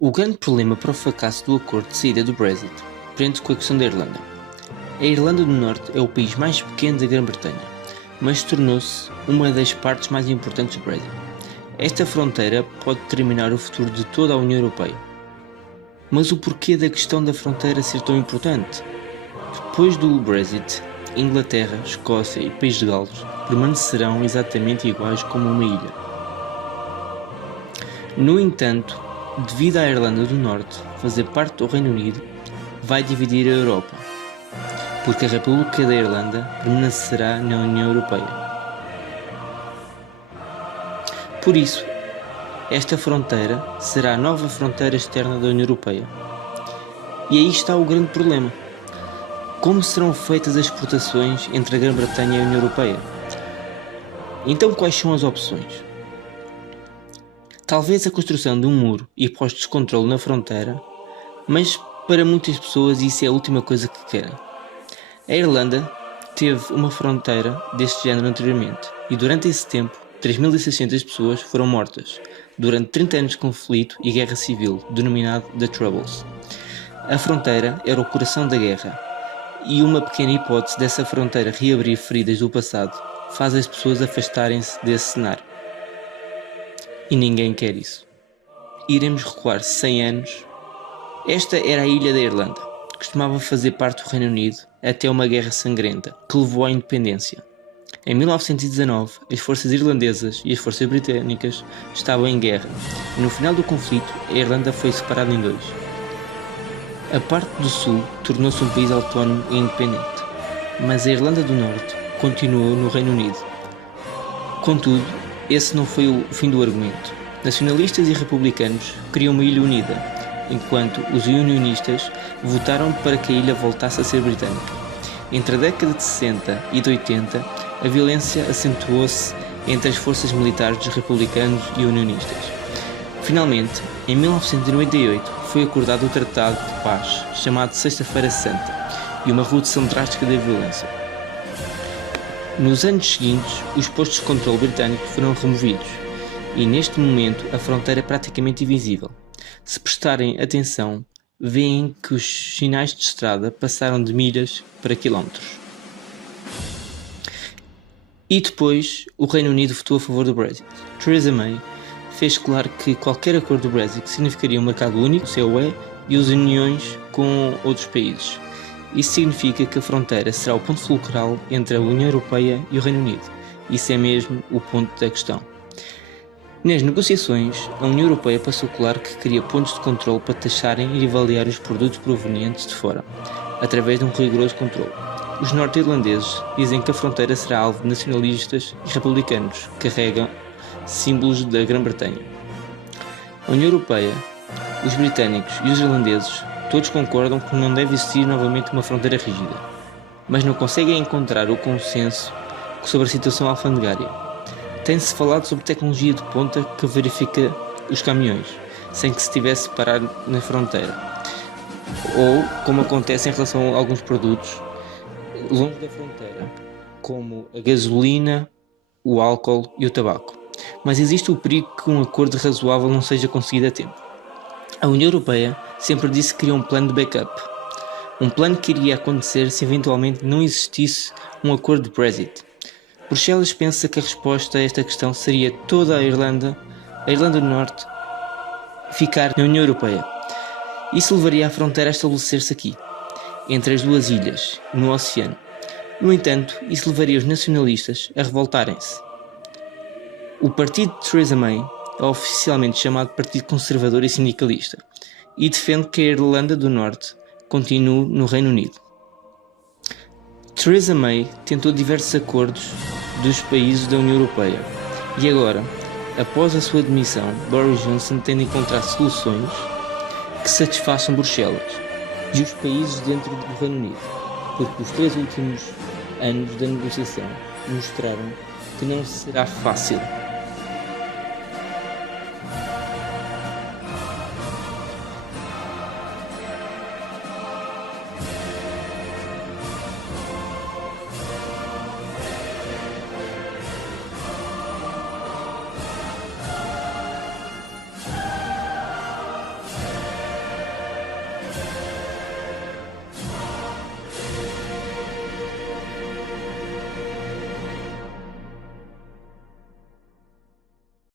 O grande problema para o fracasso do acordo de saída do Brexit prende-se com a questão da Irlanda. A Irlanda do Norte é o país mais pequeno da Grã-Bretanha, mas tornou-se uma das partes mais importantes do Brexit. Esta fronteira pode determinar o futuro de toda a União Europeia. Mas o porquê da questão da fronteira ser tão importante? Depois do Brexit, Inglaterra, Escócia e País de Gales permanecerão exatamente iguais como uma ilha. No entanto, devido à Irlanda do Norte fazer parte do Reino Unido, vai dividir a Europa, porque a República da Irlanda permanecerá na União Europeia. Por isso, esta fronteira será a nova fronteira externa da União Europeia. E aí está o grande problema. Como serão feitas as exportações entre a Grã-Bretanha e a União Europeia? Então quais são as opções? Talvez a construção de um muro e postos de controle na fronteira, mas para muitas pessoas isso é a última coisa que querem. A Irlanda teve uma fronteira deste género anteriormente e durante esse tempo 3.600 pessoas foram mortas durante 30 anos de conflito e guerra civil, denominado The Troubles. A fronteira era o coração da guerra e uma pequena hipótese dessa fronteira reabrir feridas do passado faz as pessoas afastarem-se desse cenário. E ninguém quer isso. Iremos recuar 100 anos. Esta era a ilha da Irlanda. Costumava fazer parte do Reino Unido até uma guerra sangrenta que levou à independência. Em 1919, as forças irlandesas e as forças britânicas estavam em guerra e no final do conflito a Irlanda foi separada em dois. A parte do sul tornou-se um país autónomo e independente, mas a Irlanda do Norte continuou no Reino Unido. Contudo, esse não foi o fim do argumento. Nacionalistas e republicanos queriam uma ilha unida, enquanto os unionistas votaram para que a ilha voltasse a ser britânica. Entre a década de 60 e de 80, a violência acentuou-se entre as forças militares dos republicanos e unionistas. Finalmente, em 1998, foi acordado o Tratado de Paz, chamado Sexta-feira Santa, e uma redução drástica da violência. Nos anos seguintes, os postos de controle britânicos foram removidos, e neste momento a fronteira é praticamente invisível. Se prestarem atenção, veem que os sinais de estrada passaram de milhas para quilómetros. E depois, o Reino Unido votou a favor do Brexit. Theresa May fez claro que qualquer acordo do Brexit significaria um mercado único, COE, e as uniões com outros países. Isso significa que a fronteira será o ponto fulcral entre a União Europeia e o Reino Unido. Isso é mesmo o ponto da questão. Nas negociações, a União Europeia passou claro que queria pontos de controle para taxarem e avaliar os produtos provenientes de fora, através de um rigoroso controle. Os norte-irlandeses dizem que a fronteira será alvo de nacionalistas e republicanos que carregam símbolos da Grã-Bretanha. A União Europeia, os britânicos e os irlandeses todos concordam que não deve existir novamente uma fronteira rígida, mas não conseguem encontrar o consenso sobre a situação alfandegária. Tem-se falado sobre tecnologia de ponta que verifica os caminhões, sem que se tivesse parar na fronteira. Ou, como acontece em relação a alguns produtos, longe da fronteira, como a gasolina, o álcool e o tabaco. Mas existe o perigo que um acordo razoável não seja conseguido a tempo. A União Europeia sempre disse que queria um plano de backup. Um plano que iria acontecer se eventualmente não existisse um acordo de Brexit. Bruxelas pensa que a resposta a esta questão seria toda a Irlanda do Norte, ficar na União Europeia. Isso levaria a fronteira a estabelecer-se aqui, entre as duas ilhas, no oceano. No entanto, isso levaria os nacionalistas a revoltarem-se. O partido de Theresa May é oficialmente chamado Partido Conservador e Sindicalista e defende que a Irlanda do Norte continue no Reino Unido. Theresa May tentou diversos acordos dos países da União Europeia e agora, após a sua demissão, Boris Johnson tenta encontrar soluções que satisfaçam Bruxelas e os países dentro do Reino Unido, porque os 3 últimos anos da negociação mostraram que não será fácil.